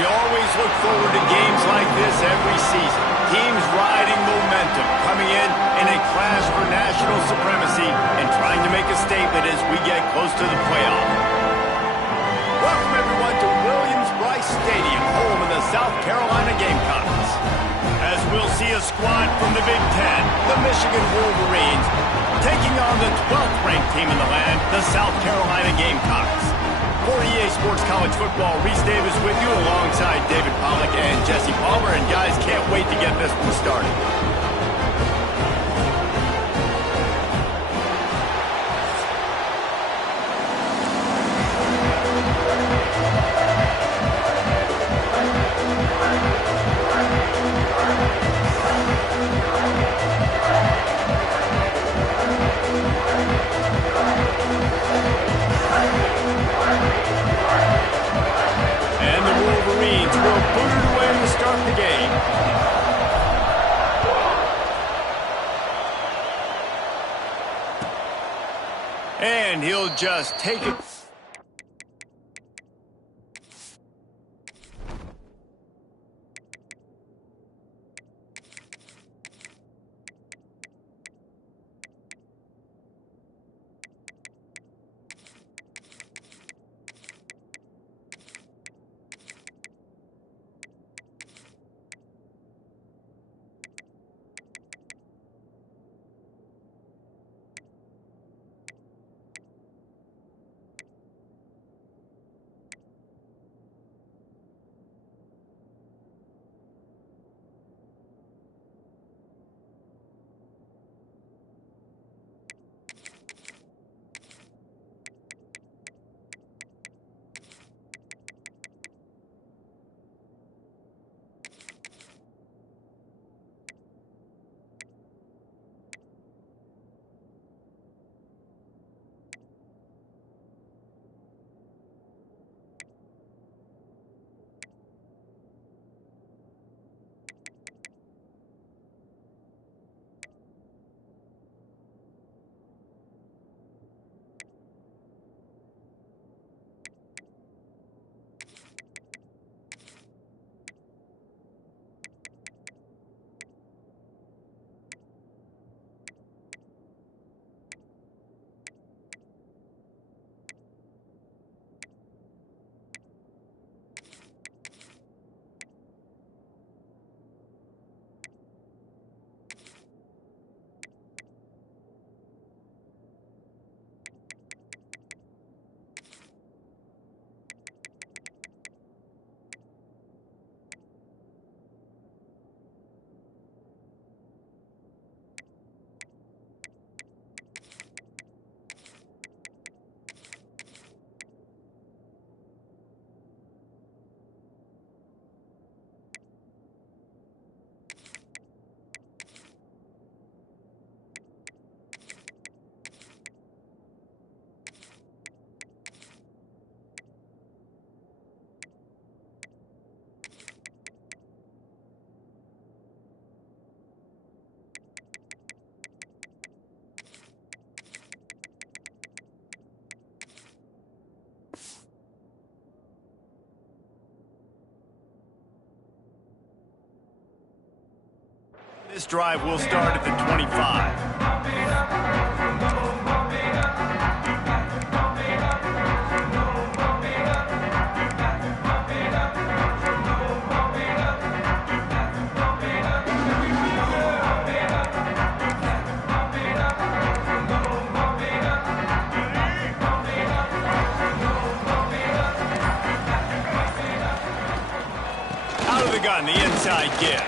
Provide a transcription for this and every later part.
We always look forward to games like this every season. Teams riding momentum, coming in a clash for national supremacy and trying to make a statement as we get close to the playoff. Welcome everyone to Williams-Brice Stadium, home of the South Carolina Gamecocks. As we'll see a squad from the Big Ten, the Michigan Wolverines, taking on the 12th ranked team in the land, the South Carolina Gamecocks. For EA Sports College Football, Reese Davis with you alongside David Pollack and Jesse Palmer. And guys, can't wait to get this one started. And he'll just take it. This drive will start at the 25. Out of the gun, the inside give.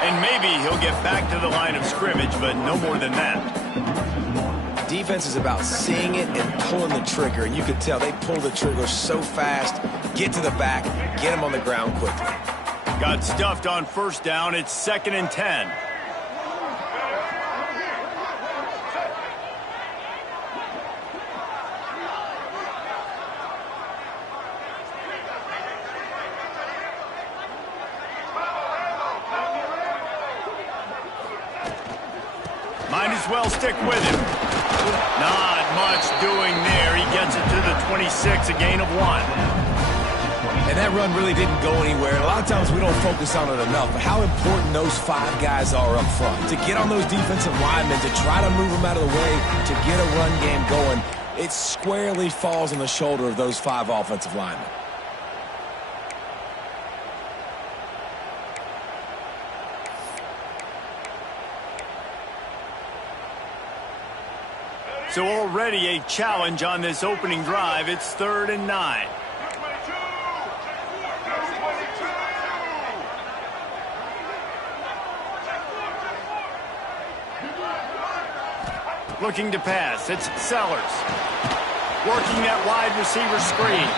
And maybe he'll get back to the line of scrimmage, but no more than that. Defense is about seeing it and pulling the trigger, and you can tell they pull the trigger so fast, get to the back, get him on the ground quickly. Got stuffed on first down. It's 2nd and 10. Might as well stick with him. Not much doing there. He gets it to the 26, a gain of 1. And that run really didn't go anywhere. And a lot of times we don't focus on it enough, but how important those 5 guys are up front. To get on those defensive linemen, to try to move them out of the way, to get a run game going, it squarely falls on the shoulder of those 5 offensive linemen. So already a challenge on this opening drive. It's 3rd and 9. Looking to pass. It's Sellers. Working that wide receiver screen.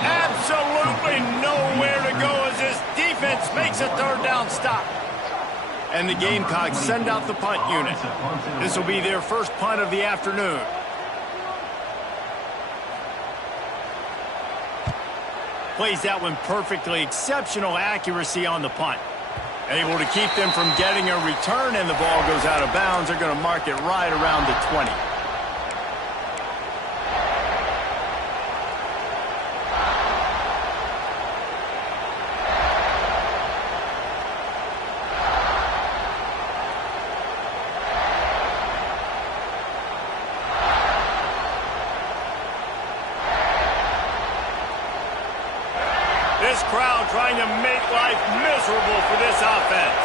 Absolutely nowhere to go as this defense makes a 3rd down stop. And the Gamecocks send out the punt unit. This will be their first punt of the afternoon. Plays that one perfectly. Exceptional accuracy on the punt. Able to keep them from getting a return, and the ball goes out of bounds. They're going to mark it right around the 20. This crowd trying to make life miserable for this offense.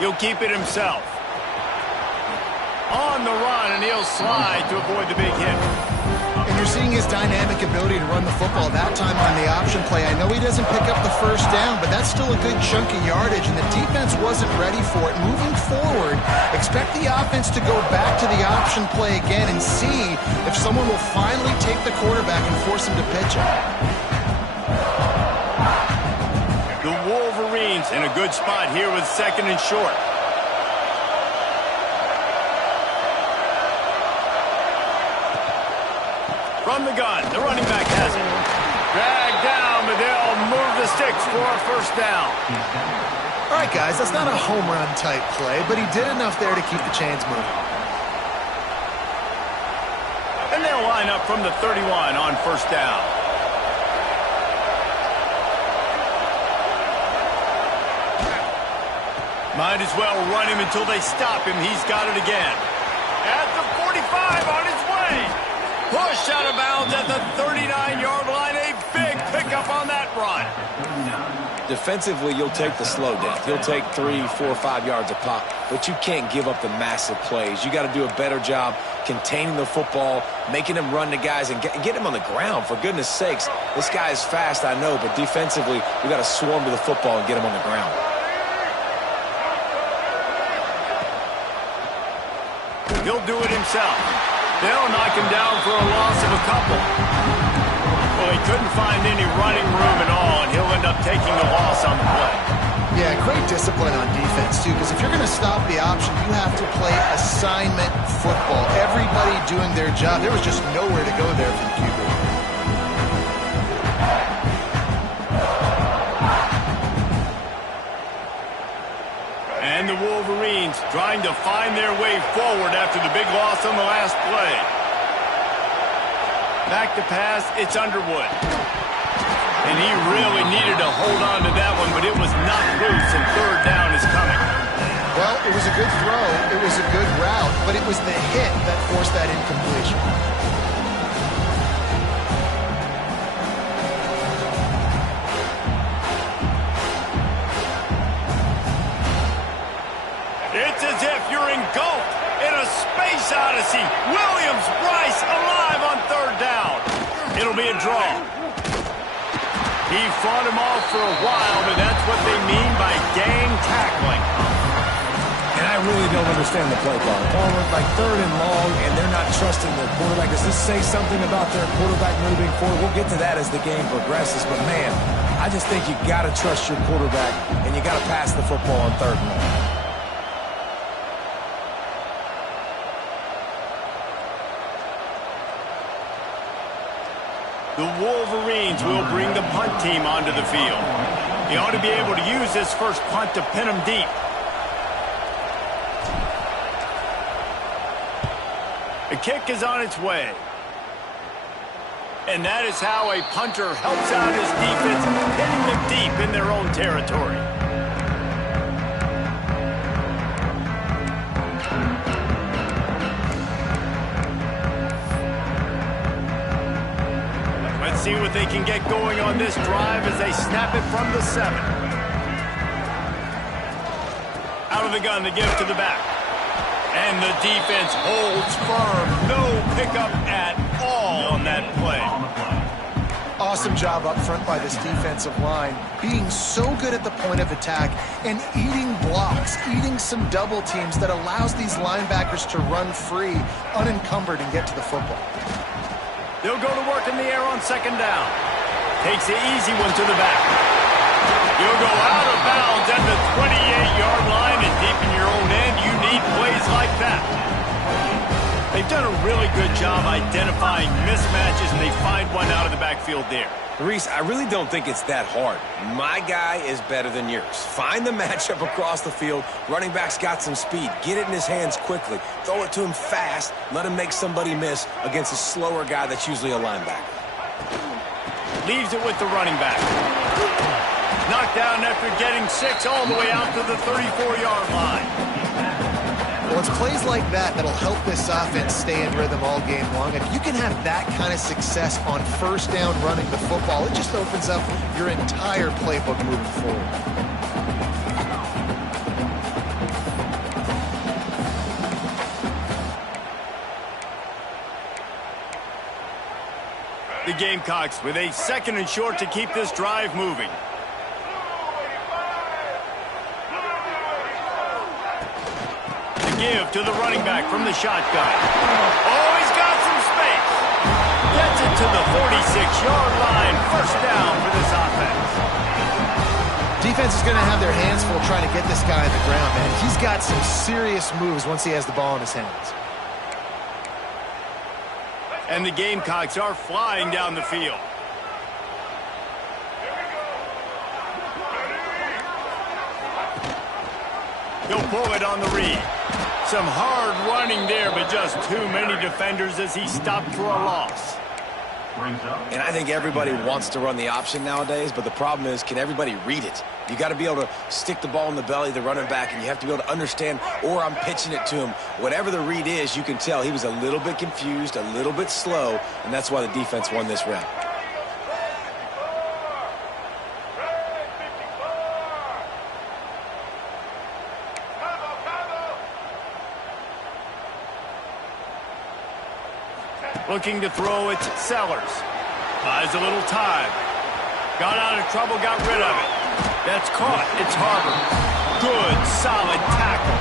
He'll keep it himself. On the run, and he'll slide to avoid the big hit. And you're seeing his dynamic ability to run the football. That time on the option play, I know he doesn't pick up the first down, but that's still a good chunk of yardage, and the defense wasn't ready for it. Moving forward, expect the offense to go back to the option play again and see if someone will finally take the quarterback and force him to pitch it. The Wolverines in a good spot here with 2nd and short. From the gun, the running back has it. Dragged down, but they'll move the sticks for a 1st down. All right, guys, that's not a home run type play, but he did enough there to keep the chains moving. And they'll line up from the 31 on 1st down. Might as well run him until they stop him. He's got it again. At the 45 on his way. Push out of bounds at the 39-yard line. A big pickup on that run. Defensively, you'll take the slow death. You'll take 3, 4, 5 yards a pop, but you can't give up the massive plays. You got to do a better job containing the football, making them run to guys, and get him on the ground. For goodness sakes, this guy is fast, I know, but defensively, we got to swarm to the football and get him on the ground. He'll do it himself. They'll knock him down for a loss of a couple. Well, he couldn't find any running room at all, and he'll end up taking the loss on the play. Yeah, great discipline on defense, too, because if you're going to stop the option, you have to play assignment football. Everybody doing their job. There was just nowhere to go there for the QB. And the Wolverines trying to find their way forward after the big loss on the last play. Back to pass, it's Underwood. And he really needed to hold on to that one, but it was knocked loose, and 3rd down is coming. Well, it was a good throw, it was a good route, but it was the hit that forced that incompletion. It's as if you're engulfed in a space odyssey. Williams-Brice alive on 3rd down. It'll be a draw. He fought him off for a while, but that's what they mean by gang tackling. And I really don't understand the play call. Ball went like 3rd and long, and they're not trusting their quarterback. Does this say something about their quarterback moving forward? We'll get to that as the game progresses, but man, I just think you got to trust your quarterback, and you got to pass the football on 3rd and long. The Wolverines will bring the punt team onto the field. He ought to be able to use this first punt to pin him deep. The kick is on its way. And that is how a punter helps out his defense, hitting them deep in their own territory. Let's see what they can get going on this drive as they snap it from the 7. Out of the gun, the give to the back. And the defense holds firm. No pickup at all on that play. Awesome job up front by this defensive line, being so good at the point of attack and eating blocks, eating some double teams that allows these linebackers to run free, unencumbered, and get to the football. They'll go to work in the air on 2nd down. Takes the easy one to the back. You'll go out of bounds at the 28-yard line, and deep in your own end, you need plays like that. They've done a really good job identifying mismatches, and they find one out of the backfield there. Reese, I really don't think it's that hard. My guy is better than yours. Find the matchup across the field. Running back's got some speed. Get it in his hands quickly. Throw it to him fast. Let him make somebody miss against a slower guy that's usually a linebacker. Leaves it with the running back. Knocked down after getting 6 all the way out to the 34-yard line. Well, it's plays like that that'll help this offense stay in rhythm all game long. If you can have that kind of success on 1st down running the football, it just opens up your entire playbook moving forward. The Gamecocks with a 2nd and short to keep this drive moving. Give to the running back from the shotgun. Oh, he's got some space. Gets it to the 46-yard line. 1st down for this offense. Defense is going to have their hands full trying to get this guy on the ground, man. He's got some serious moves once he has the ball in his hands. And the Gamecocks are flying down the field. He'll pull it on the read. Some hard running there, but just too many defenders as he stopped for a loss. And I think everybody wants to run the option nowadays, but the problem is, can everybody read it? You got to be able to stick the ball in the belly of the running back, and you have to be able to understand, or I'm pitching it to him. Whatever the read is, you can tell he was a little bit confused, a little bit slow, and that's why the defense won this round. Looking to throw it, Sellers. Buys a little time. Got out of trouble, got rid of it. That's caught. It's Harvard. Good, solid tackle.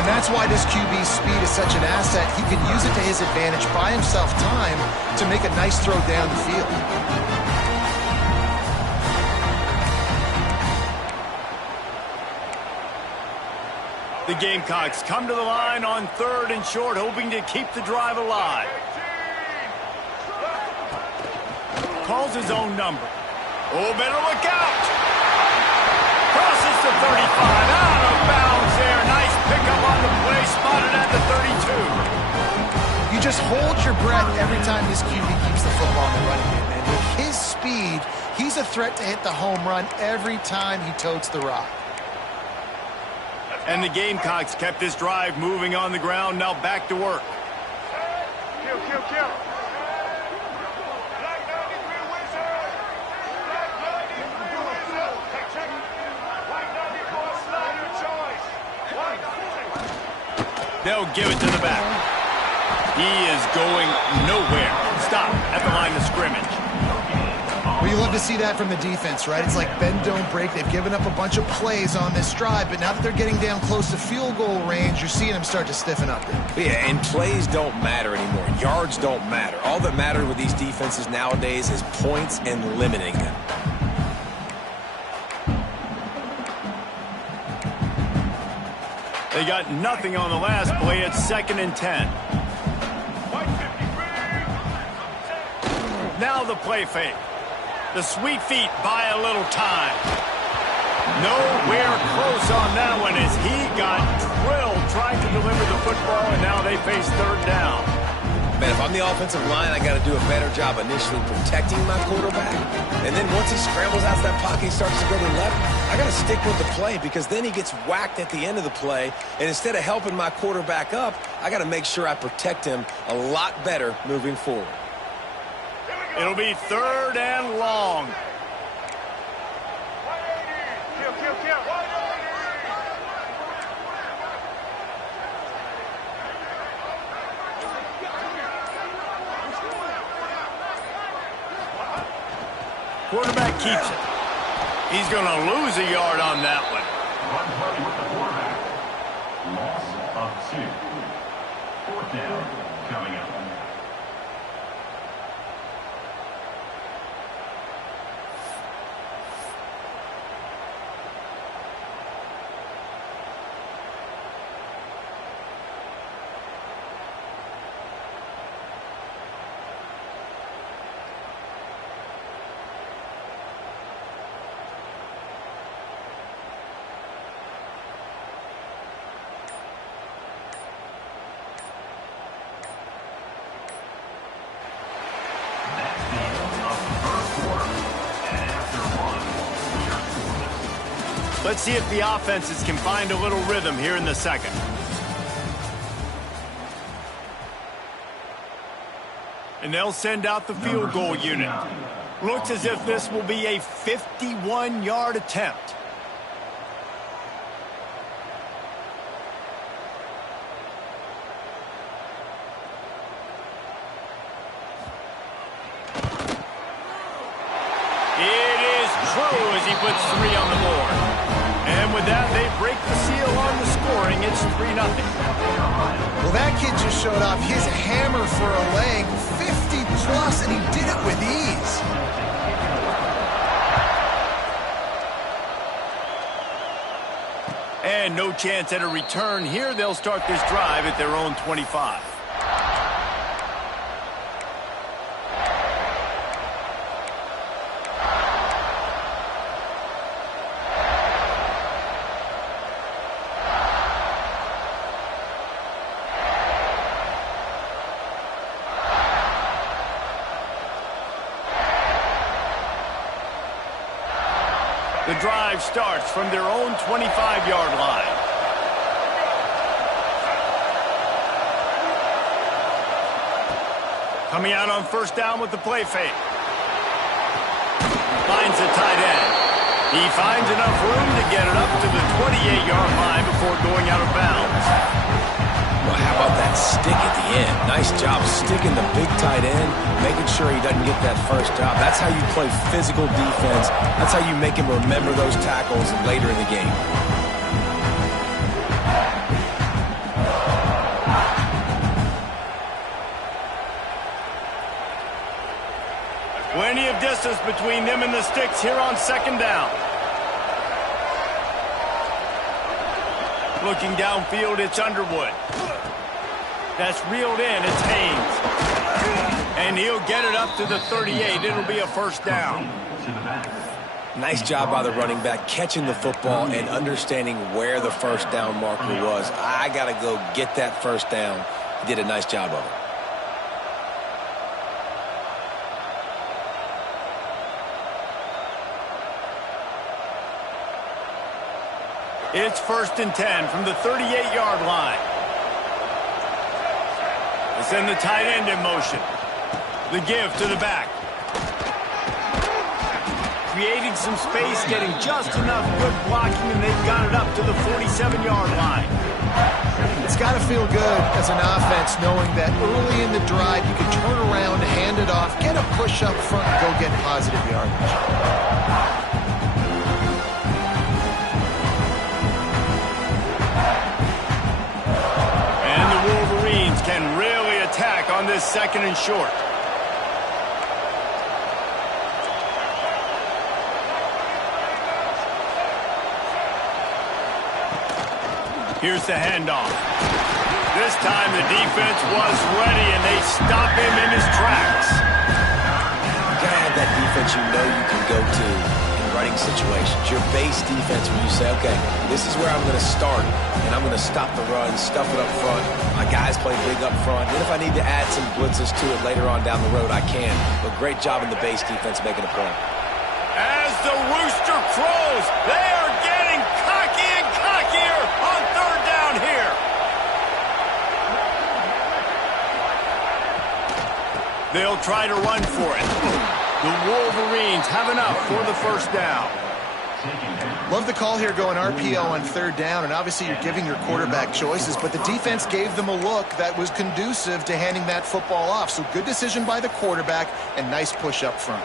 And that's why this QB's speed is such an asset. He can use it to his advantage, buy himself time to make a nice throw down the field. The Gamecocks come to the line on 3rd and short, hoping to keep the drive alive. Calls his own number. Oh, better look out! Crosses the 35, out of bounds there. Nice pickup on the play, spotted at the 32. You just hold your breath every time this QB keeps the football in the running game, man. With his speed, he's a threat to hit the home run every time he totes the rock. And the Gamecocks kept this drive moving on the ground, now back to work. Kill. They'll give it to the back. He is going nowhere. Stop at the line of scrimmage. Well, you love to see that from the defense, right? It's like bend, don't break. They've given up a bunch of plays on this drive, but now that they're getting down close to field goal range, you're seeing them start to stiffen up there. Yeah, and plays don't matter anymore. Yards don't matter. All that matters with these defenses nowadays is points and limiting them. They got nothing on the last play. It's 2nd and 10. Now the play fake. The sweet feet buy a little time. Nowhere close on that one as he got drilled trying to deliver the football, and now they face 3rd down. Man, if I'm the offensive line, I got to do a better job initially protecting my quarterback. And then once he scrambles out of that pocket, he starts to go to the left, I got to stick with the play because then he gets whacked at the end of the play. And instead of helping my quarterback up, I got to make sure I protect him a lot better moving forward. It'll be 3rd and long. Quarterback keeps it. He's going to lose a yard on that one. Run play with the quarterback. Loss of 2. 4th down coming up. Let's see if the offenses can find a little rhythm here in the second. And they'll send out the field goal unit. Looks as if this will be a 51-yard attempt. It is true as he puts 3 on the board. And with that, they break the seal on the scoring. It's 3-0. Well, that kid just showed off his hammer for a leg, 50+, and he did it with ease. And no chance at a return here. They'll start this drive at their own 25. The drive starts from their own 25-yard line. Coming out on 1st down with the play fake. Finds the tight end. He finds enough room to get it up to the 28-yard line before going out of bounds. Well, how about that stick at the end? Nice job sticking the big tight end, making sure he doesn't get that first down. That's how you play physical defense. That's how you make him remember those tackles later in the game. Plenty of distance between them and the sticks here on 2nd down. Looking downfield, it's Underwood. That's reeled in, it's Haynes. And he'll get it up to the 38. It'll be a 1st down. Nice job by the running back, catching the football and understanding where the 1st down marker was. I got to go get that 1st down. He did a nice job of it. It's 1st and 10 from the 38-yard line. They send the tight end in motion. The give to the back. Creating some space, getting just enough good blocking, and they've got it up to the 47-yard line. It's got to feel good as an offense knowing that early in the drive you can turn around, hand it off, get a push up front, and go get positive yardage. Can really attack on this 2nd and short. Here's the handoff. This time the defense was ready and they stop him in his tracks. You gotta have that defense you know you can go to and running situations. Your base defense where you say, okay, this is where I'm going to start, and I'm going to stop the run, stuff it up front. My guys play big up front. And if I need to add some blitzes to it later on down the road, I can. But great job in the base defense making a play. As the rooster crows, they are getting cocky and cockier on third down here. They'll try to run for it. The Wolverines have enough for the first down. Love the call here going RPO on third down, and obviously you're giving your quarterback choices, but the defense gave them a look that was conducive to handing that football off. So good decision by the quarterback and nice push up front.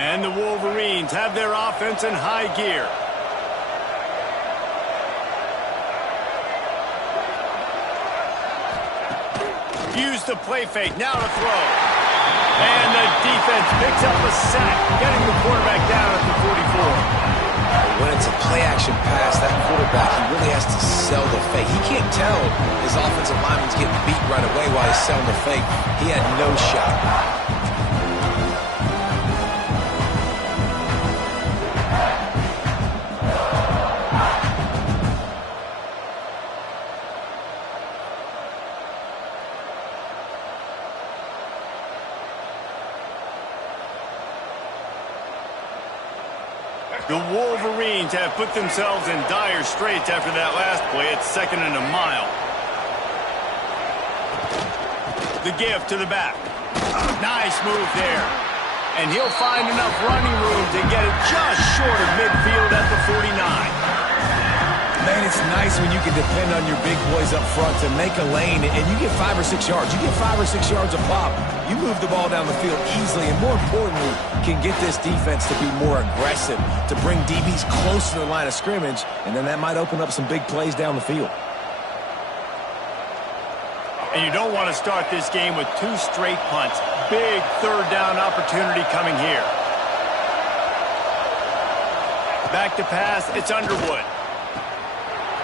And the Wolverines have their offense in high gear. Use the play fake, now to throw. And the defense picks up a sack, getting the quarterback down at the 44. When it's a play-action pass, that quarterback, he really has to sell the fake. He can't tell his offensive lineman's getting beat right away while he's selling the fake. He had no shot. The Wolverines have put themselves in dire straits after that last play. It's 2nd and a mile. The give to the back. Nice move there. And he'll find enough running room to get it just short of midfield at the 49. Man, it's nice when you can depend on your big boys up front to make a lane, and you get 5 or 6 yards. You get 5 or 6 yards a pop. You move the ball down the field easily, and more importantly, can get this defense to be more aggressive, to bring DBs close to the line of scrimmage, and then that might open up some big plays down the field. And you don't want to start this game with 2 straight punts. Big third down opportunity coming here. Back to pass, it's Underwood.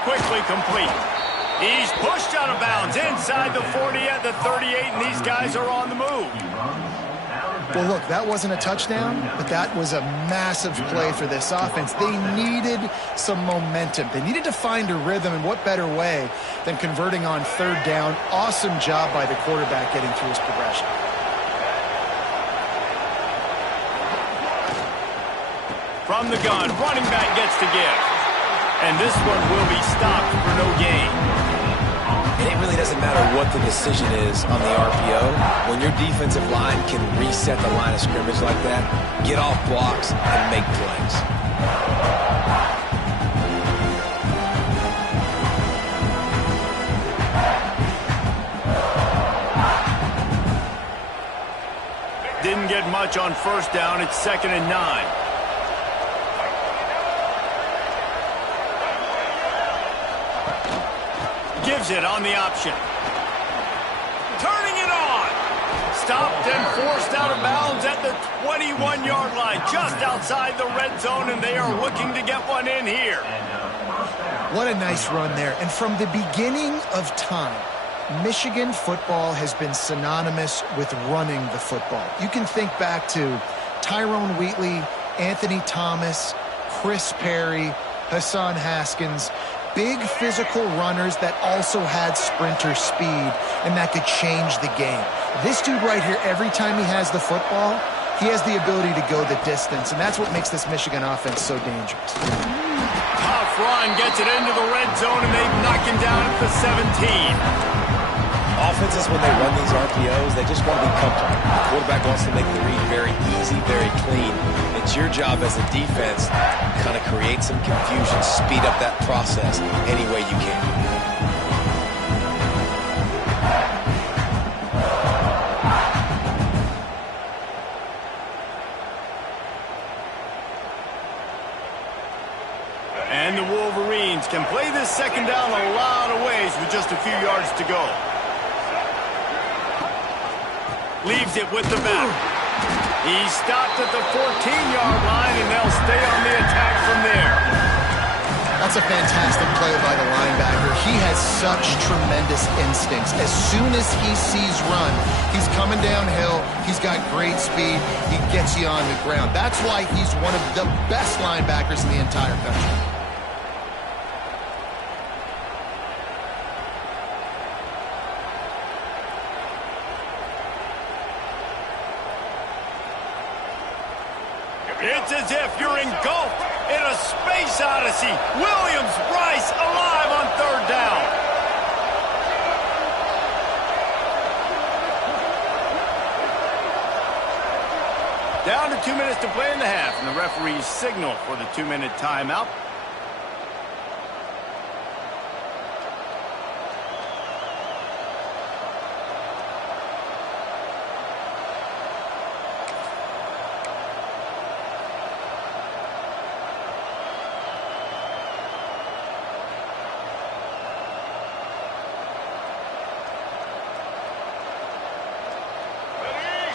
Quickly complete. He's pushed out of bounds inside the 40 at the 38, and these guys are on the move. Well, look, that wasn't a touchdown, but that was a massive play for this offense. They needed some momentum. They needed to find a rhythm, and what better way than converting on third down. Awesome job by the quarterback getting through his progression. From the gun, running back gets to give. And this one will be stopped for no gain. And it really doesn't matter what the decision is on the RPO. When your defensive line can reset the line of scrimmage like that, get off blocks and make plays. Didn't get much on first down. It's 2nd and 9. Gives it on the option. Turning it on. Stopped and forced out of bounds at the 21-yard line, just outside the red zone, and they are looking to get one in here. What a nice run there. And from the beginning of time, Michigan football has been synonymous with running the football. You can think back to Tyrone Wheatley, Anthony Thomas, Chris Perry, Hassan Haskins. Big physical runners that also had sprinter speed, and that could change the game. This dude right here, every time he has the football, he has the ability to go the distance, and that's what makes this Michigan offense so dangerous. Tough run, gets it into the red zone, and they knock him down at the 17. Offenses, when they run these RPOs, they just want to be comfortable. The quarterback wants to make the read very easy, very clean. It's your job as a defense to kind of create some confusion, speed up that process any way you can. And the Wolverines offense can play this second down a lot of ways with just a few yards to go. Leaves it with the back. He stopped at the 14-yard line, and they'll stay on the attack from there. That's a fantastic play by the linebacker. He has such tremendous instincts. As soon as he sees run, he's coming downhill. He's got great speed. He gets you on the ground. That's why he's one of the best linebackers in the entire country. It's as if you're engulfed in a space odyssey. Williams-Brice alive on third down. Down to 2 minutes to play in the half, and the referees signal for the 2-minute timeout.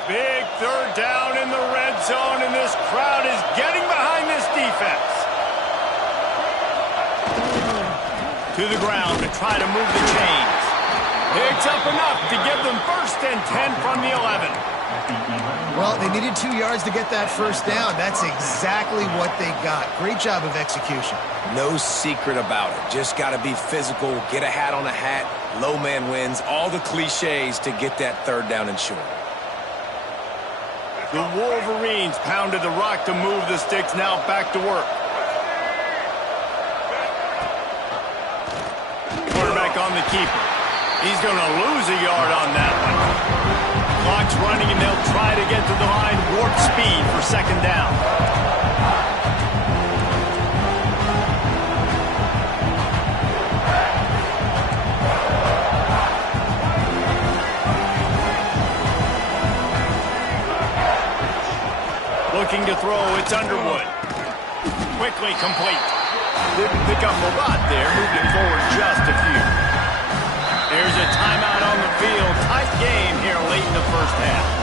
Big third down in the red zone, and this crowd is getting behind this defense. To the ground to try to move the chains. Picks up enough to give them 1st and 10 from the 11. Well, they needed 2 yards to get that first down. That's exactly what they got. Great job of execution. No secret about it. Just got to be physical, get a hat on a hat, low man wins, all the cliches to get that third down and short. The Wolverines pounded the rock to move the sticks, now back to work. Quarterback on the keeper. He's going to lose a yard on that one. Clock's running, and they'll try to get to the line, warp speed for 2nd down. Looking to throw, it's Underwood. Quickly complete. Didn't pick up a lot there, moved it forward just a few. There's a timeout on the field. Tight game here late in the first half.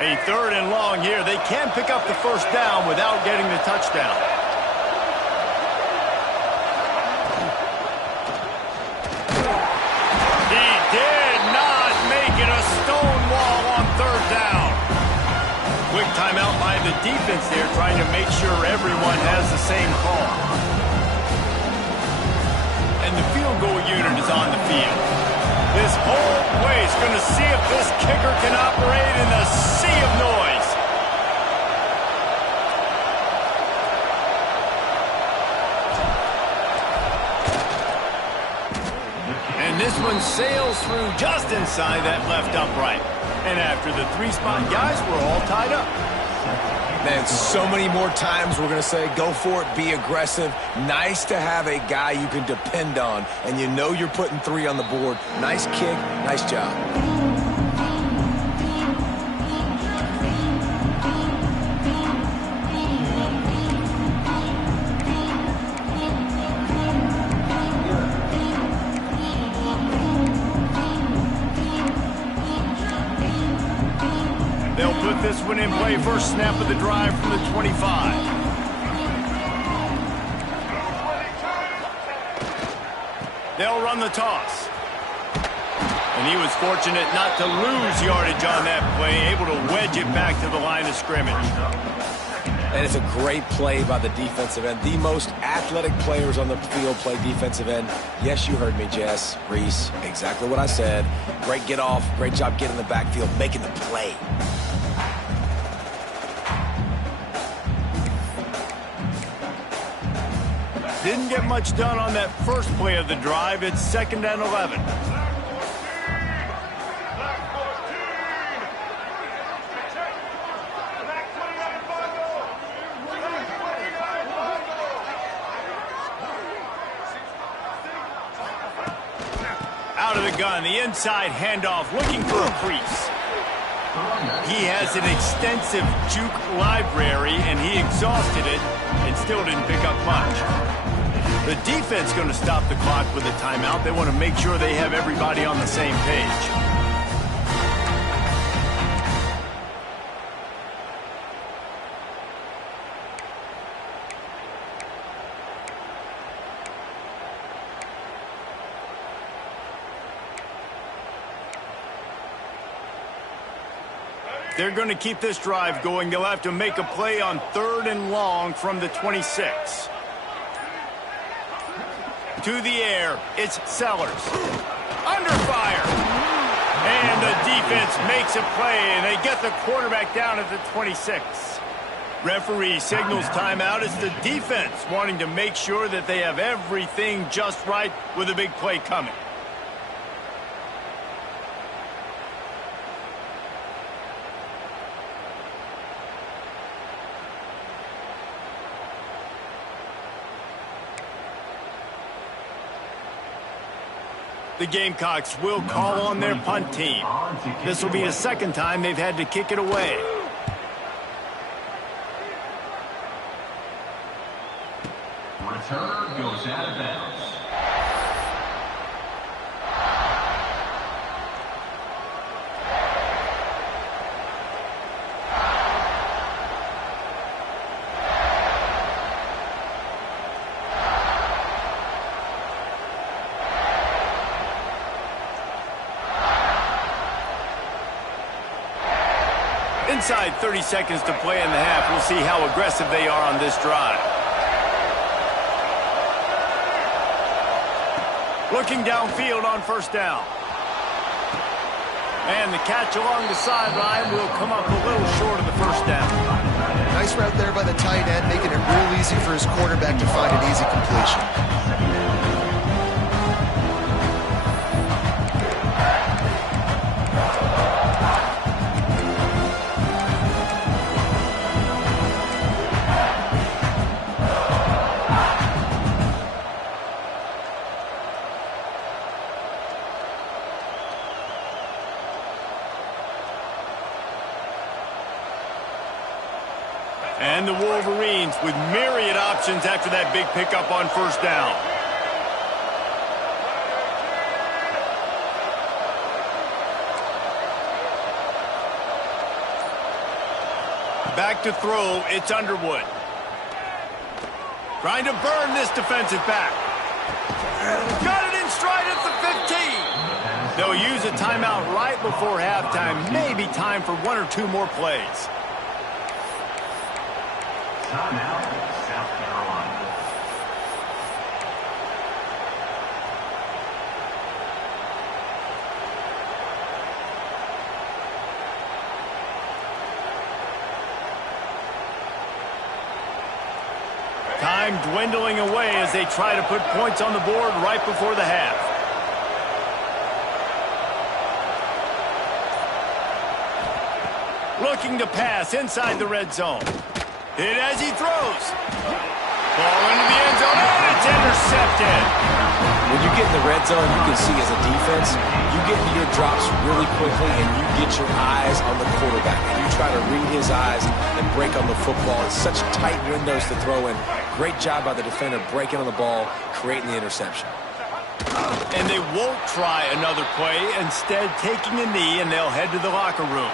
A 3rd and long here. They can pick up the first down without getting the touchdown. He did not make it a stone wall on 3rd down. Quick timeout by the defense there, trying to make sure everyone has the same call. And the field goal unit is on the field. This whole place going to see if this kicker can operate in the sea of noise. And this one sails through just inside that left upright. And after the 3-spot guys, we're all tied up. Man, so many more times we're going to say, go for it, be aggressive. Nice to have a guy you can depend on, and you know you're putting 3 on the board. Nice kick, nice job. They'll put this one in play, first snap of the drive from the 25. They'll run the toss. And he was fortunate not to lose yardage on that play, able to wedge it back to the line of scrimmage. And it's a great play by the defensive end. The most athletic players on the field play defensive end. Yes, you heard me, Jess, Reese. Exactly what I said. Great get off. Great job getting in the backfield, making the play. Didn't get much done on that first play of the drive. It's 2nd and 11. out of the gun. The inside handoff, looking for a crease. He has an extensive juke library, and he exhausted it and still didn't pick up much. The defense going to stop the clock with a timeout. They want to make sure they have everybody on the same page. They're going to keep this drive going. They'll have to make a play on 3rd and long from the 26. To the air, it's Sellers. Under fire. And the defense makes a play, and they get the quarterback down at the 26. Referee signals timeout. It's the defense wanting to make sure that they have everything just right with a big play coming. The Gamecocks will call on their punt team. This will be the second time they've had to kick it away. Return goes out of bounds. Inside 30 seconds to play in the half. We'll see how aggressive they are on this drive. Looking downfield on 1st down. And the catch along the sideline will come up a little short of the 1st down. Nice route there by the tight end, making it real easy for his quarterback to find an easy completion. And the Wolverines with myriad options after that big pickup on 1st down. Back to throw, it's Underwood. Trying to burn this defensive back. Got it in stride at the 15. They'll use a timeout right before halftime. Maybe time for 1 or 2 more plays. Timeout, South Carolina. Time dwindling away as they try to put points on the board right before the half. Looking to pass inside the red zone. Hit as he throws. Ball into the end zone, and it's intercepted. When you get in the red zone, you can see as a defense, you get into your drops really quickly and you get your eyes on the quarterback. And you try to read his eyes and break on the football. It's such tight windows to throw in. Great job by the defender breaking on the ball, creating the interception. And they won't try another play, instead taking a knee, and they'll head to the locker room.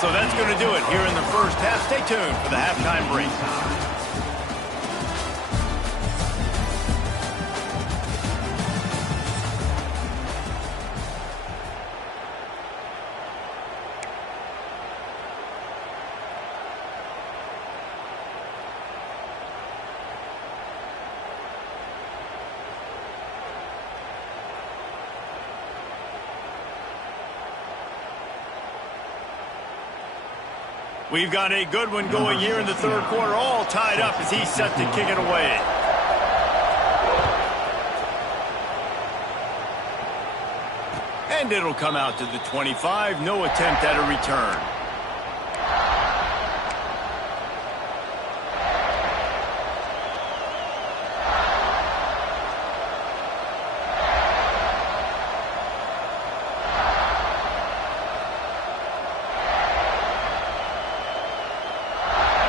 So that's going to do it here in the first half. Stay tuned for the halftime break. We've got a good one going here in the 3rd quarter, all tied up as he's set to kick it away. And it'll come out to the 25. No attempt at a return.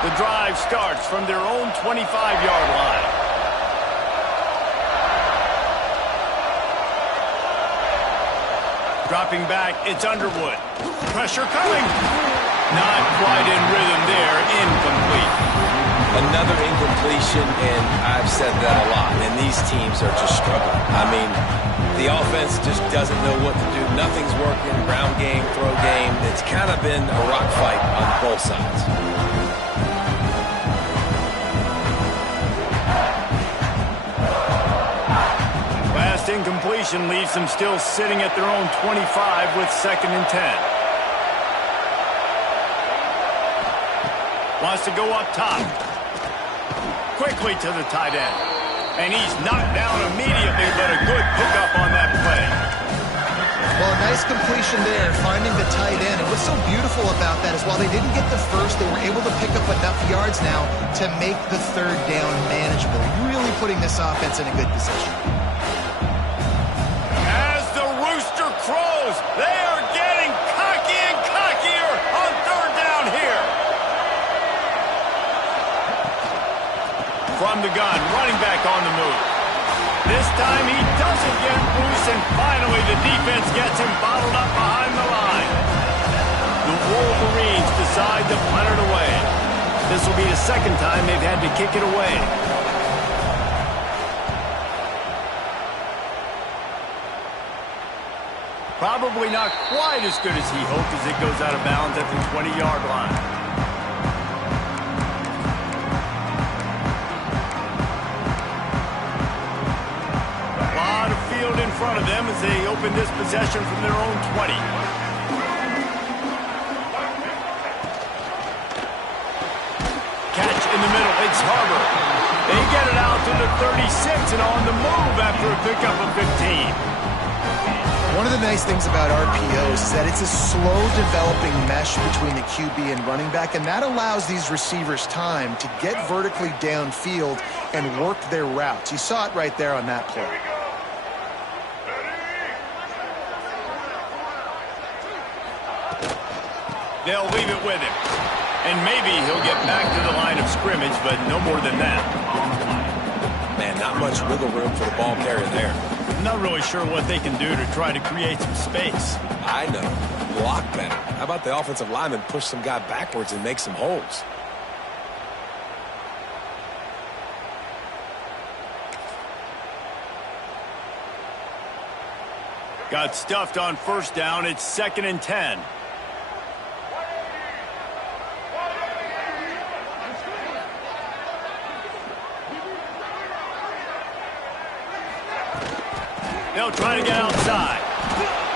The drive starts from their own 25-yard line. Dropping back, it's Underwood. Pressure coming. Not quite in rhythm there, incomplete. Another incompletion, and I've said that a lot, and these teams are just struggling. I mean, the offense just doesn't know what to do. Nothing's working, ground game, throw game. It's kind of been a rock fight on both sides. Last incompletion leaves them still sitting at their own 25 with 2nd and 10. Wants to go up top. Quickly to the tight end. And he's knocked down immediately, but a good pickup on that play. Well, a nice completion there, finding the tight end. And what's so beautiful about that is while they didn't get the first, they were able to pick up enough yards now to make the 3rd down manageable. Really putting this offense in a good position. As the rooster crows, they are getting cocky and cockier on 3rd down here. From the gun, running back on the move. This time he doesn't get loose, and finally the defense gets him bottled up behind the line. The Wolverines decide to punt it away. This will be the 2nd time they've had to kick it away. Probably not quite as good as he hoped as it goes out of bounds at the 20-yard line. In front of them as they open this possession from their own 20. Catch in the middle, it's Harbor. They get it out to the 36 and on the move after a pickup of 15. One of the nice things about RPOs is that it's a slow developing mesh between the QB and running back, and that allows these receivers time to get vertically downfield and work their routes. You saw it right there on that play. They'll leave it with him. And maybe he'll get back to the line of scrimmage, but no more than that. Man, not much wiggle room for the ball carrier there. I'm not really sure what they can do to try to create some space. I know. Block better. How about the offensive lineman push some guy backwards and make some holes? Got stuffed on 1st down. It's 2nd and 10. They'll try to get outside.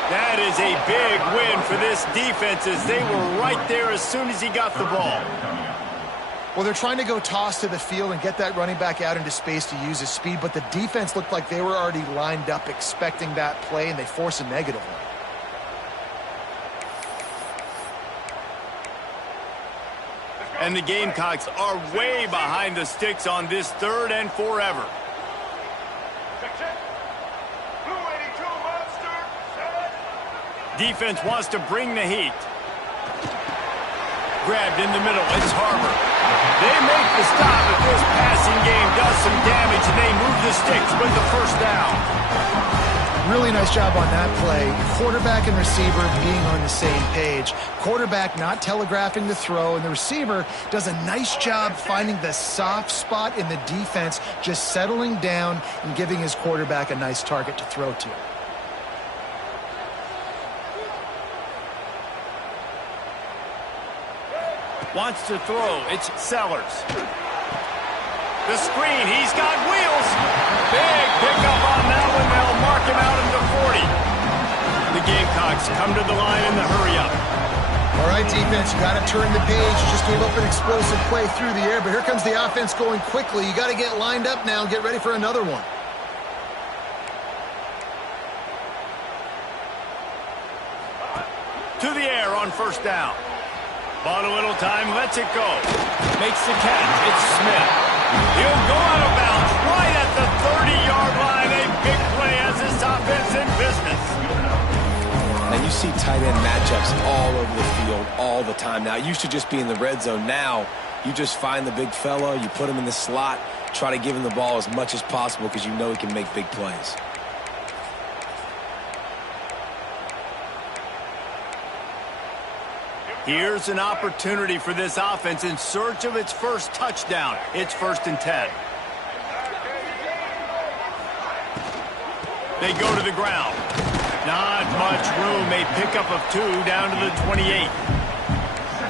That is a big win for this defense as they were right there as soon as he got the ball. Well, they're trying to go toss to the field and get that running back out into space to use his speed, but the defense looked like they were already lined up expecting that play, and they force a negative one. And the Gamecocks are way behind the sticks on this 3rd and forever. Defense wants to bring the heat. Grabbed in the middle, it's Harbor. They make the stop, but this passing game does some damage, and they move the sticks with the 1st down. Really nice job on that play. Quarterback and receiver being on the same page. Quarterback not telegraphing the throw, and the receiver does a nice job finding the soft spot in the defense, just settling down and giving his quarterback a nice target to throw to. Wants to throw. It's Sellers. The screen. He's got wheels. Big pickup on that one. They'll mark him out at the 40. The Gamecocks come to the line in the hurry-up. All right, defense, you got to turn the page. You just gave up an explosive play through the air, but here comes the offense going quickly. You got to get lined up now and get ready for another one. To the air on 1st down. Bought a little time, lets it go. Makes the catch. It's Smith. He'll go out of bounds right at the 30-yard line. A big play as this offense in business. And you see tight end matchups all over the field all the time. Now, it used to just be in the red zone. Now, You just find the big fella, you put him in the slot, try to give him the ball as much as possible because you know he can make big plays. Here's an opportunity for this offense in search of its first touchdown. It's 1st and 10. They go to the ground. Not much room. A pickup of 2 down to the 28.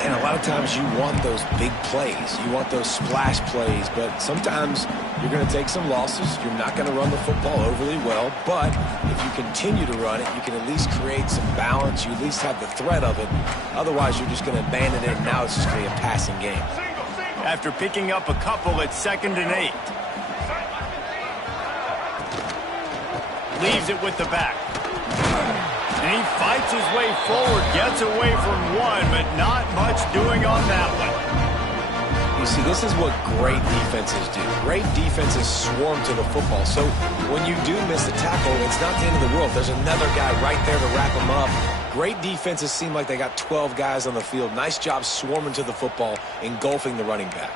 And a lot of times you want those big plays. You want those splash plays, but sometimes you're going to take some losses. You're not going to run the football overly well, but if you continue to run it, you can at least create some balance. You at least have the threat of it. Otherwise, you're just going to abandon it, and now it's just going to be a passing game. After picking up a couple, it's 2nd and 8. Leaves it with the back. And he fights his way forward, gets away from one, but not much doing on that one. You see, this is what great defenses do. Great defenses swarm to the football. So when you do miss the tackle, it's not the end of the world. There's another guy right there to wrap him up. Great defenses seem like they got 12 guys on the field. Nice job swarming to the football, engulfing the running back.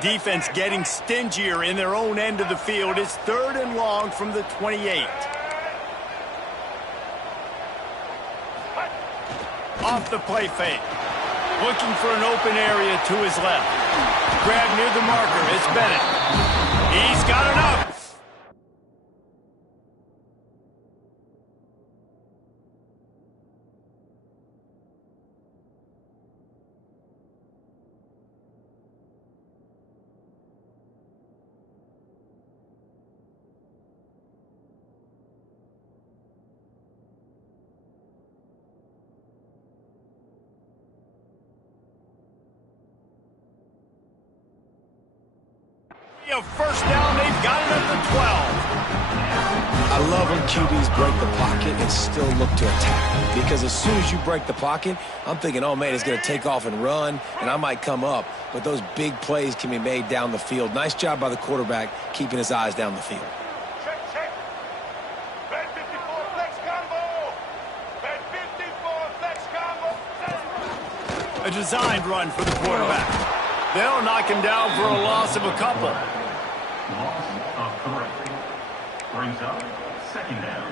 Defense getting stingier in their own end of the field. It's 3rd and long from the 28. Off the play fake. Looking for an open area to his left. Grab near the marker. It's Bennett. He's got enough. A 1st down, they've got it at the 12. I love when QBs break the pocket and still look to attack. Because as soon as you break the pocket, I'm thinking, oh man, he's going to take off and run, and I might come up. But those big plays can be made down the field. Nice job by the quarterback keeping his eyes down the field. Check. Red 54 flex combo. Red 54 flex combo. A designed run for the quarterback. They'll knock him down for a loss of a couple. Loss of 3. Brings up 2nd down.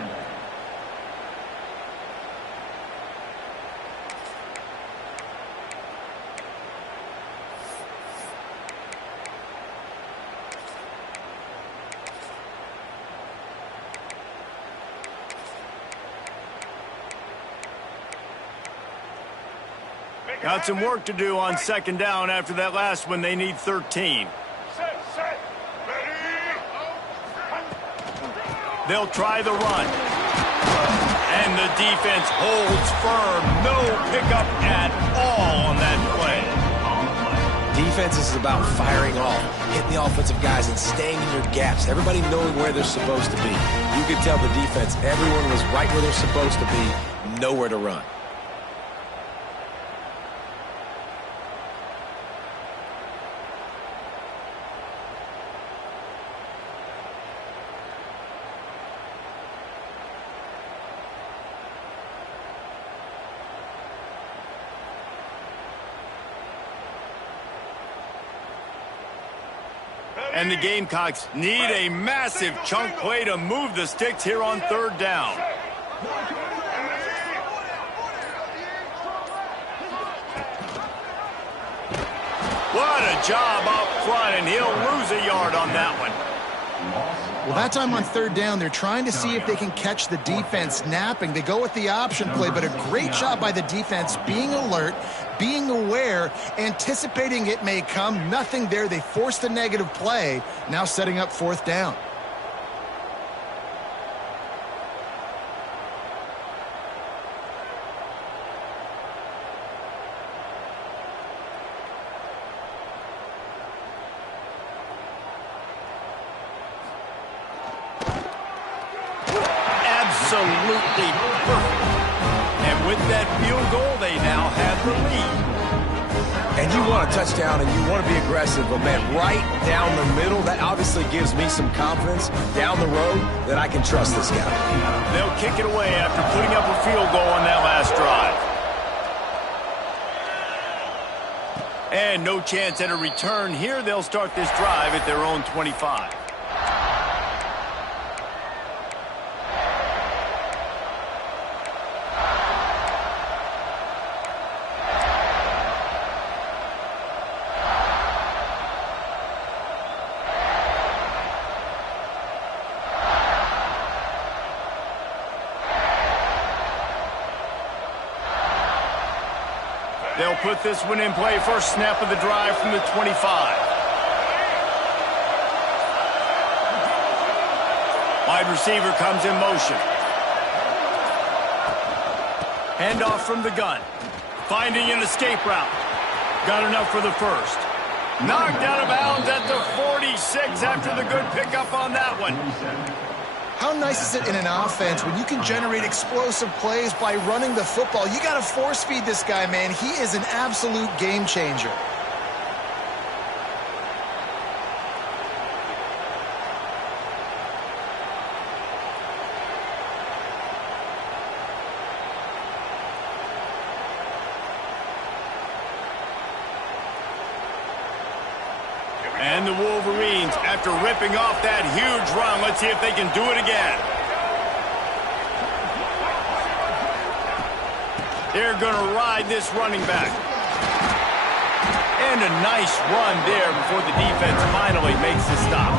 Got some work to do on 2nd down after that last one. They need 13. Set. Ready. They'll try the run. And the defense holds firm. No pickup at all on that play. Defense is about firing off, hitting the offensive guys and staying in your gaps. Everybody knowing where they're supposed to be. You could tell the defense, everyone was right where they're supposed to be, nowhere to run. And the Gamecocks need a massive chunk play to move the sticks here on 3rd down. What a job up front, and he'll lose a yard on that one. Well, that time on 3rd down, they're trying to see if they can catch the defense napping. They go with the option play, but a great job by the defense being alert, being aware, anticipating it may come. Nothing there. They forced a negative play, now setting up 4th down. Absolutely perfect. And with that field goal, they now have the lead. And you want a touchdown and you want to be aggressive, but man, right down the middle, that obviously gives me some confidence down the road that I can trust this guy. They'll kick it away after putting up a field goal on that last drive. And no chance at a return here. They'll start this drive at their own 25. They'll put this one in play. First snap of the drive from the 25. Wide receiver comes in motion. Handoff from the gun. Finding an escape route. Got enough for the first. Knocked out of bounds at the 46 after the good pickup on that one. How nice is it in an offense when you can generate explosive plays by running the football? You got to force feed this guy, man. He is an absolute game changer. And the Wolverines, after ripping off that huge run, let's see if they can do it again. They're going to ride this running back. And a nice run there before the defense finally makes the stop.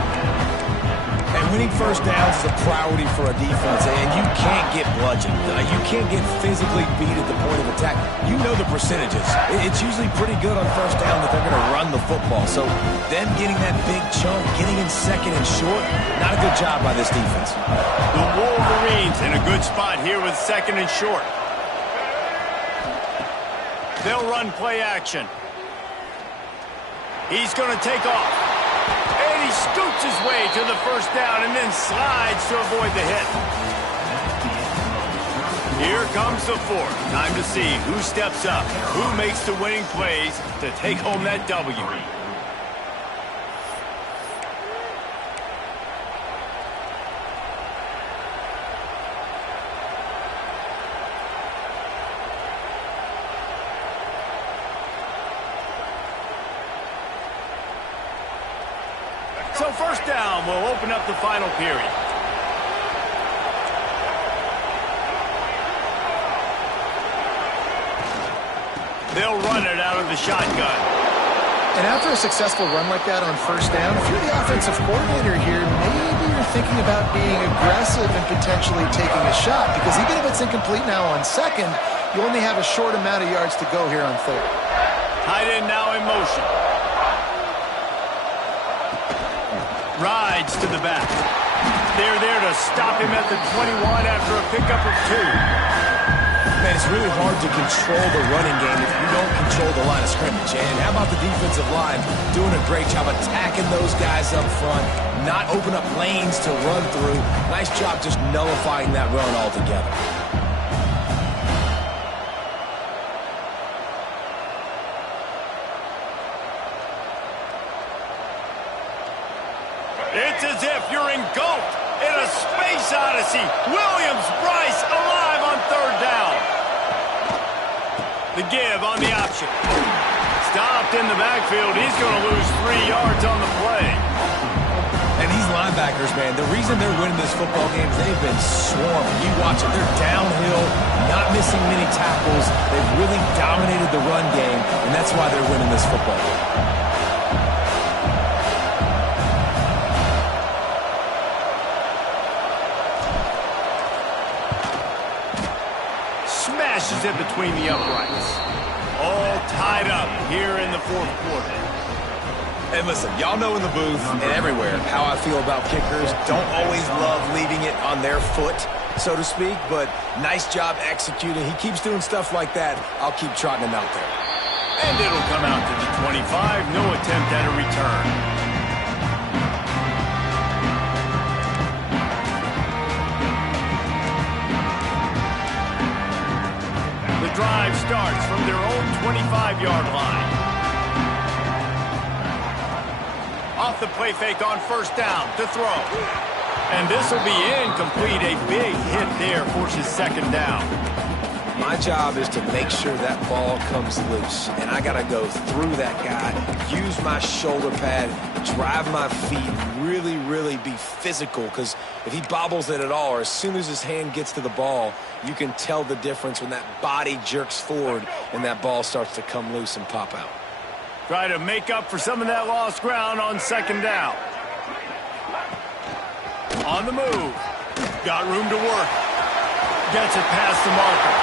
And winning first downs is a priority for a defense, and you can't get bludgeoned. You can't get physically beat at the point of attack. You know the percentages. It's usually pretty good on first down that they're going to run the football. So them getting that big chunk, getting in second and short, not a good job by this defense. The Wolverines in a good spot here with second and short. They'll run play action. He's going to take off. And he scoots his way to the first down and then slides to avoid the hit. Here comes the fourth. Time to see who steps up, who makes the winning plays to take home that W. So first down will open up the final period. They'll run it out of the shotgun. And after a successful run like that on first down, if you're the offensive coordinator here, maybe you're thinking about being aggressive and potentially taking a shot, because even if it's incomplete now on second, you only have a short amount of yards to go here on third. Tight end now in motion. Rides to the back. They're there to stop him at the 21 after a pickup of 2. Man, it's really hard to control the running game if you don't control the line of scrimmage. And how about the defensive line doing a great job attacking those guys up front, not open up lanes to run through. Nice job just nullifying that run altogether. It's as if you're engulfed in a space odyssey. Williams-Brice alive on third down. The give on the option. Stopped in the backfield. He's going to lose 3 yards on the play. And these linebackers, man, the reason they're winning this football game is they've been swarming. You watch it. They're downhill, not missing many tackles. They've really dominated the run game, and that's why they're winning this football game. Smashes it between the uprights. All tied up here in the fourth quarter. And listen, y'all know in the booth and everywhere how I feel about kickers. Don't always love leaving it on their foot, so to speak, but nice job executing. He keeps doing stuff like that. I'll keep trotting him out there. And it'll come out to the 25. No attempt at a return. The drive starts from their own 25-yard line. the play fake on first down to throw. And this will be incomplete. A big hit there forces second down. My job is to make sure that ball comes loose, and I got to go through that guy, use my shoulder pad, drive my feet, really, really be physical, because if he bobbles it at all, or as soon as his hand gets to the ball, you can tell the difference when that body jerks forward and that ball starts to come loose and pop out. Try to make up for some of that lost ground on second down. On the move. Got room to work. Gets it past the marker.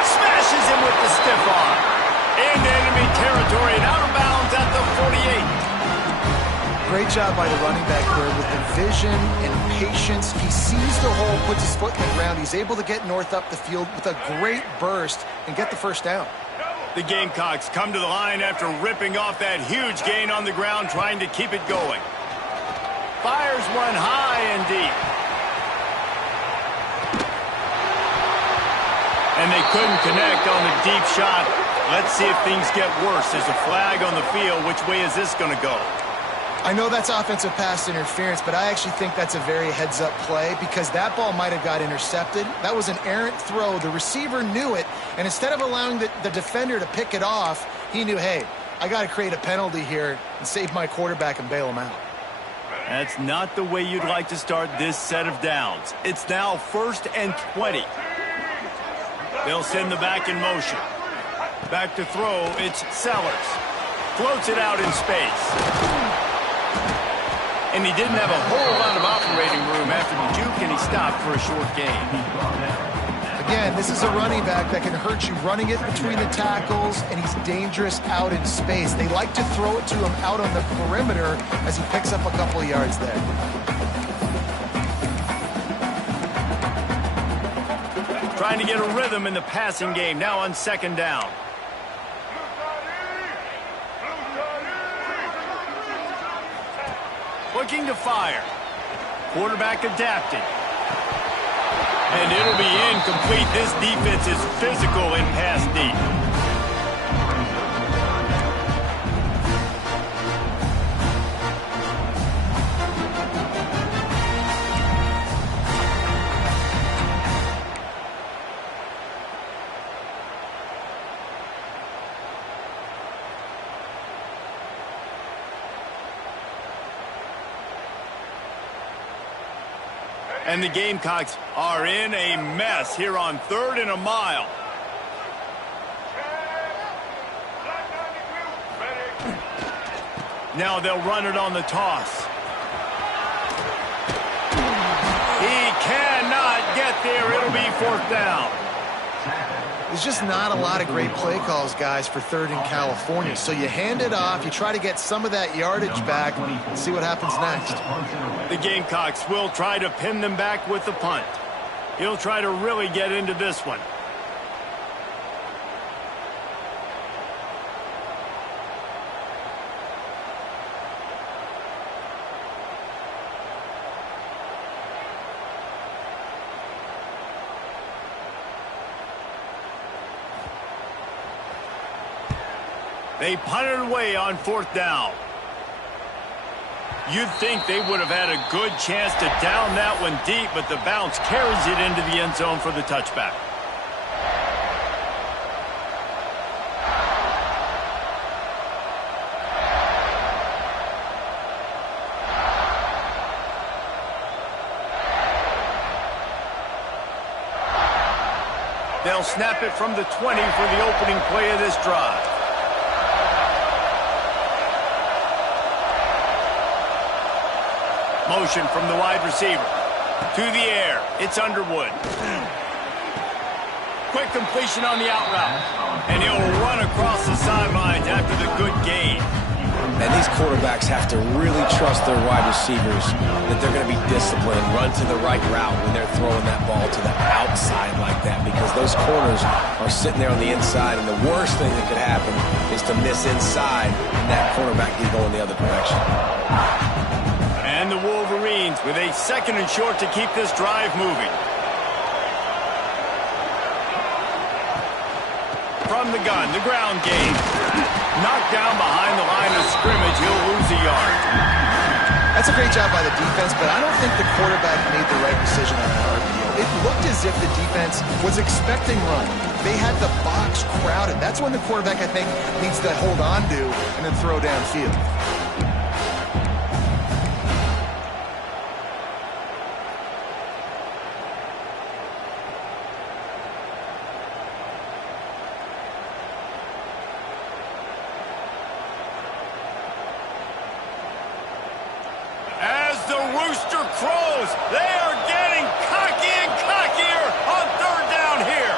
Smashes him with the stiff arm. Into enemy territory and out of bounds at the 48. Great job by the running back there with the vision and patience. He sees the hole, puts his foot in the ground. He's able to get north up the field with a great burst and get the first down. The Gamecocks come to the line after ripping off that huge gain on the ground, trying to keep it going. Fires one high and deep. And they couldn't connect on the deep shot. Let's see if things get worse. There's a flag on the field. Which way is this going to go? I know that's offensive pass interference, but I actually think that's a very heads-up play because that ball might have got intercepted. That was an errant throw. The receiver knew it, and instead of allowing the defender to pick it off, he knew, hey, I got to create a penalty here and save my quarterback and bail him out. That's not the way you'd like to start this set of downs. It's now 1st and 20. They'll send the back in motion. Back to throw, it's Sellers. Floats it out in space. And he didn't have a whole lot of operating room after the juke, and he stopped for a short gain. Again, this is a running back that can hurt you running it between the tackles, and he's dangerous out in space. They like to throw it to him out on the perimeter as he picks up a couple of yards there. Trying to get a rhythm in the passing game, now on second down. Looking to fire. Quarterback adapted. And it'll be incomplete. This defense is physical in pass deep. And the Gamecocks are in a mess here on 3rd and a mile. Now they'll run it on the toss. He cannot get there. It'll be 4th down. There's just not a lot of great play calls, guys, for 3rd in California. So you hand it off, you try to get some of that yardage back, and see what happens next. The Gamecocks will try to pin them back with the punt. He'll try to really get into this one. They punted away on 4th down. You'd think they would have had a good chance to down that one deep, but the bounce carries it into the end zone for the touchback. They'll snap it from the 20 for the opening play of this drive. Motion from the wide receiver. To the air. It's Underwood. Quick completion on the out route. And he'll run across the sidelines after the good gain. And these quarterbacks have to really trust their wide receivers that they're going to be disciplined and run to the right route when they're throwing that ball to the outside like that, because those corners are sitting there on the inside, and the worst thing that could happen is to miss inside and that cornerback can go in the other direction. And the Wolverines with a 2nd and short to keep this drive moving. From the gun, the ground game. Knocked down behind the line of scrimmage, he'll lose a yard. That's a great job by the defense, but I don't think the quarterback made the right decision on that RPO. It looked as if the defense was expecting run. They had the box crowded. That's when the quarterback, I think, needs to hold on to and then throw downfield. The rooster crows. They are getting cocky and cockier on third down here.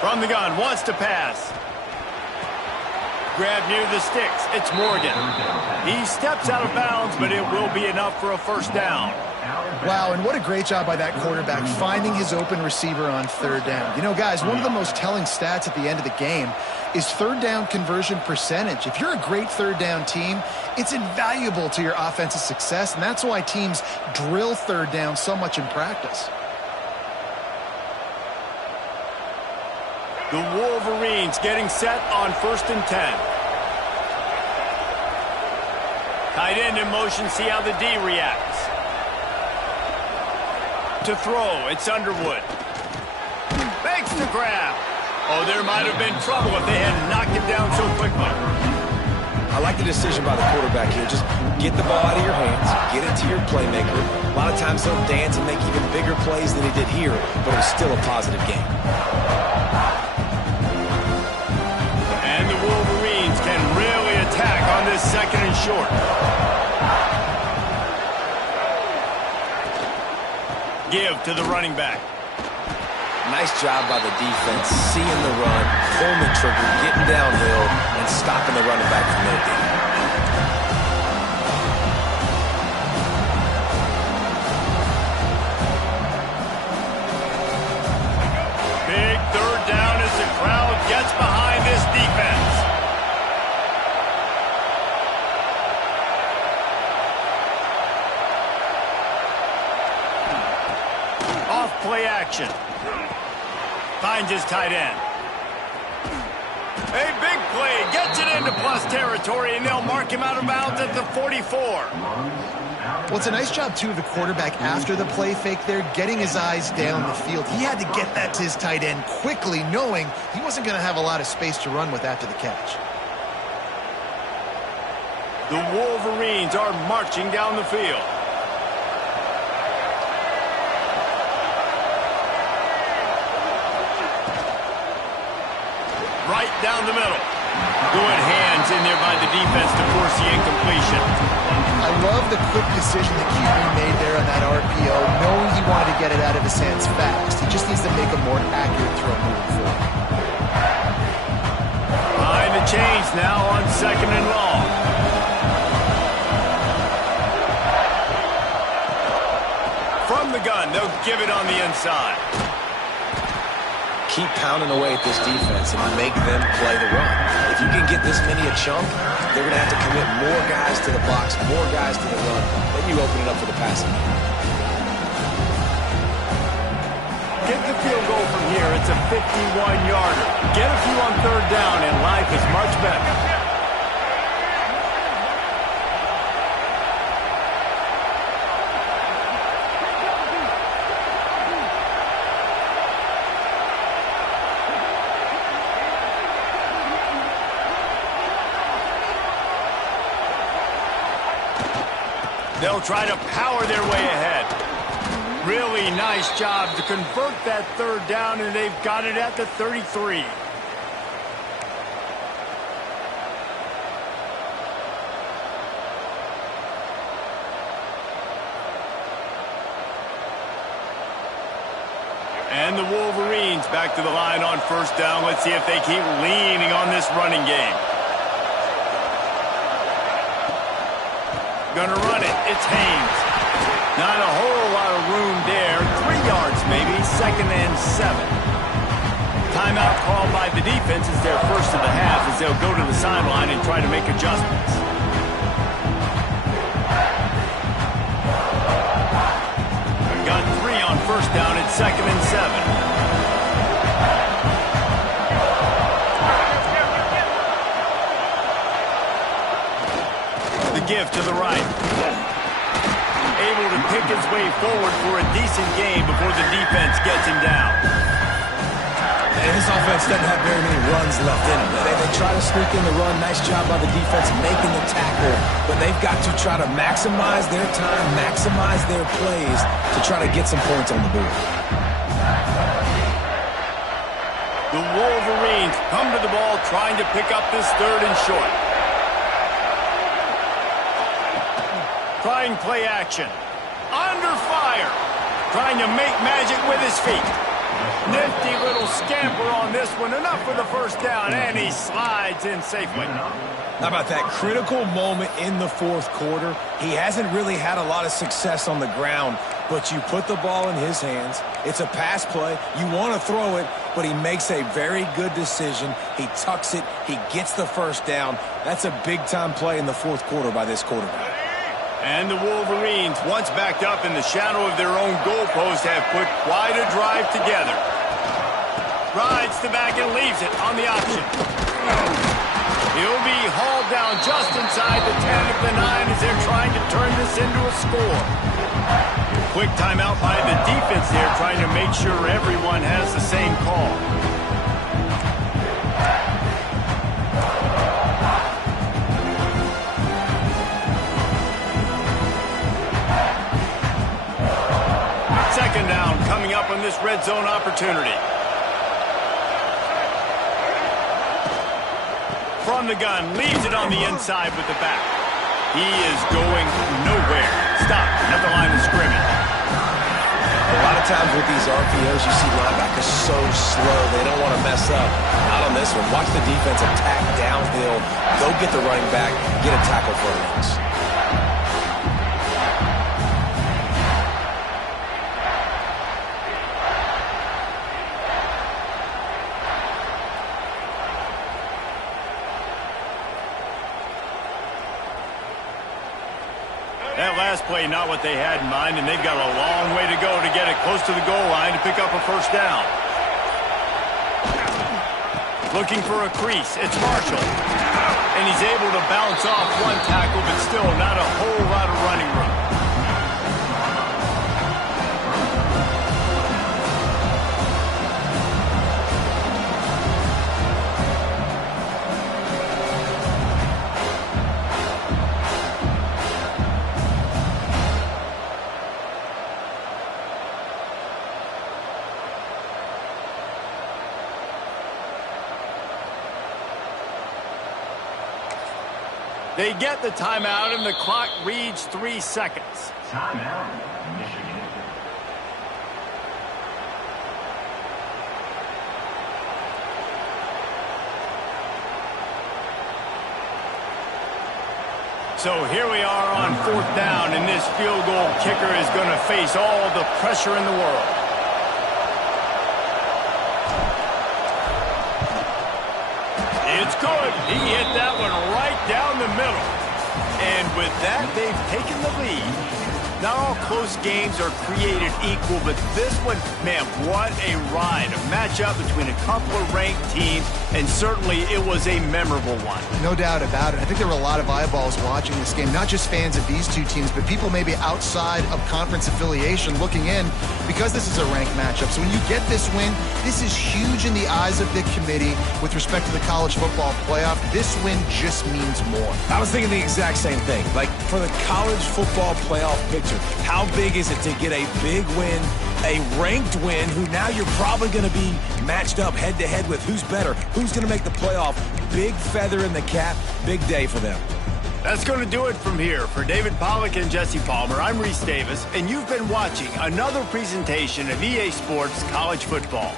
From the gun, wants to pass. Grab near the sticks. It's Morgan. He steps out of bounds, but it will be enough for a first down. Wow, and what a great job by that quarterback finding his open receiver on third down. You know, guys, one of the most telling stats at the end of the game is third down conversion percentage. If you're a great third down team, it's invaluable to your offensive success, and that's why teams drill third down so much in practice. The Wolverines getting set on 1st and 10. Tight end in motion, see how the D reacts. To throw, it's Underwood. Makes the grab. Oh, there might have been trouble if they had knocked it down so quickly. I like the decision by the quarterback here. Just get the ball out of your hands, get it to your playmaker. A lot of times he'll dance and make even bigger plays than he did here, but it was still a positive game. And the Wolverines can really attack on this 2nd and short. Give to the running back. Nice job by the defense, seeing the run, pulling the trigger, getting downhill, and stopping the running back from no gain. Big third down as the crowd gets behind this defense. Off play action. Finds his tight end. A big play. Gets it into plus territory, and they'll mark him out of bounds at the 44. Well, it's a nice job, too, of the quarterback after the play fake there, getting his eyes down the field. He had to get that to his tight end quickly, knowing he wasn't going to have a lot of space to run with after the catch. The Wolverines are marching down the field. Right down the middle. Good hands in there by the defense to force the incompletion. I love the quick decision that QB made there on that RPO, knowing he wanted to get it out of his hands fast. He just needs to make a more accurate throw moving forward. Behind the chains now on 2nd and long. From the gun, they'll give it on the inside. Keep pounding away at this defense and make them play the run. If you can get this many a chunk, they're going to have to commit more guys to the box, more guys to the run. Then you open it up for the passing. Get the field goal from here. It's a 51-yarder. Get a few on third down, and life is much better. They'll try to power their way ahead. Really nice job to convert that third down, and they've got it at the 33. And the Wolverines back to the line on 1st down. Let's see if they keep leaning on this running game. Gonna run it. It's Haynes. Not a whole lot of room there. 3 yards maybe. 2nd and 7. Timeout called by the defense is their first of the half as they'll go to the sideline and try to make adjustments. We've got 3 on 1st down at 2nd and 7. to the right. Able to pick his way forward for a decent gain before the defense gets him down. And this offense doesn't have very many runs left in them. They try to sneak in the run. Nice job by the defense making the tackle. But they've got to try to maximize their time, maximize their plays to try to get some points on the board. The Wolverines come to the ball trying to pick up this 3rd and short. Trying play action. Under fire. Trying to make magic with his feet. Nifty little scamper on this one. Enough for the first down, and he slides in safely. How about that critical moment in the 4th quarter? He hasn't really had a lot of success on the ground, but you put the ball in his hands. It's a pass play. You want to throw it, but he makes a very good decision. He tucks it. He gets the first down. That's a big-time play in the 4th quarter by this quarterback. And the Wolverines, once backed up in the shadow of their own goalpost, have put quite a drive together. Rides to back and leaves it on the option. He'll be hauled down just inside the 10 of the 9 as they're trying to turn this into a score. Quick timeout by the defense there, trying to make sure everyone has the same call. Second down coming up on this red zone opportunity. From the gun, leaves it on the inside with the back. He is going nowhere. Stop at the line of scrimmage. A lot of times with these RPOs, you see linebackers so slow, they don't want to mess up. Not on this one. Watch the defense attack downhill, go get the running back, get a tackle for a loss. That last play, not what they had in mind, and they've got a long way to go to get it close to the goal line to pick up a first down. Looking for a crease. It's Marshall. And he's able to bounce off one tackle, but still not a whole lot of running room. They get the timeout, and the clock reads 3 seconds. Timeout, Michigan. So here we are on 4th down, and this field goal kicker is going to face all the pressure in the world. It's good. He hit that one right down the middle. And with that, they've taken the lead. Not all close games are created equal, but this one, man, what a ride. A matchup between a couple of ranked teams, and certainly it was a memorable one. No doubt about it. I think there were a lot of eyeballs watching this game, not just fans of these two teams, but people maybe outside of conference affiliation looking in because this is a ranked matchup. So when you get this win, this is huge in the eyes of the committee with respect to the college football playoff. This win just means more. I was thinking the exact same thing. Like, for the college football playoff picture, how big is it to get a big win, a ranked win, who now you're probably going to be matched up head-to-head with who's better, who's going to make the playoff. Big feather in the cap, big day for them. That's going to do it from here. For David Pollack and Jesse Palmer, I'm Reese Davis, and you've been watching another presentation of EA Sports College Football.